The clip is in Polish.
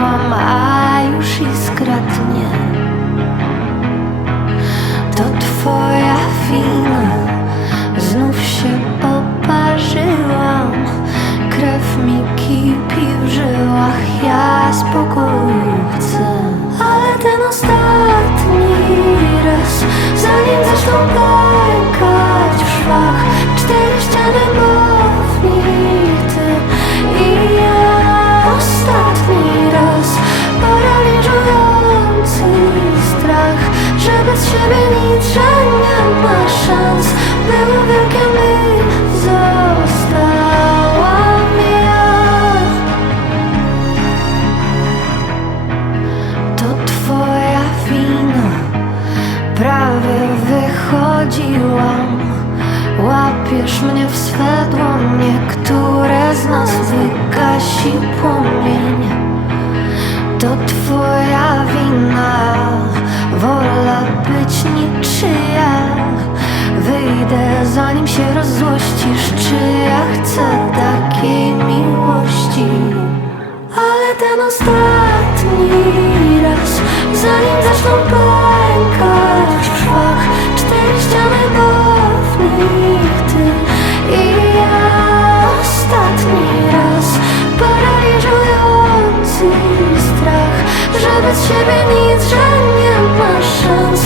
A już iskra tnie To twoja wina. Znów się oparzyłam Krew mi kipi w żyłach. Ja spokoju chcę. Ale ten ostatni raz Zanim zaczną szans Było wielkie my Zostałam ja To twoja wina Prawie wychodziłam. Łapiesz mnie w swe dłonie Które z nas wygasi płomień. To twoja wina Wola być niczyja zanim się rozzłościsz Czy ja chcę takiej miłości? Ale ten ostatni raz Zanim zaczną pękać w szwach Cztery ściany bawnych ty i ja Ostatni raz paraliżujący strach Że bez siebie nic, że nie ma szans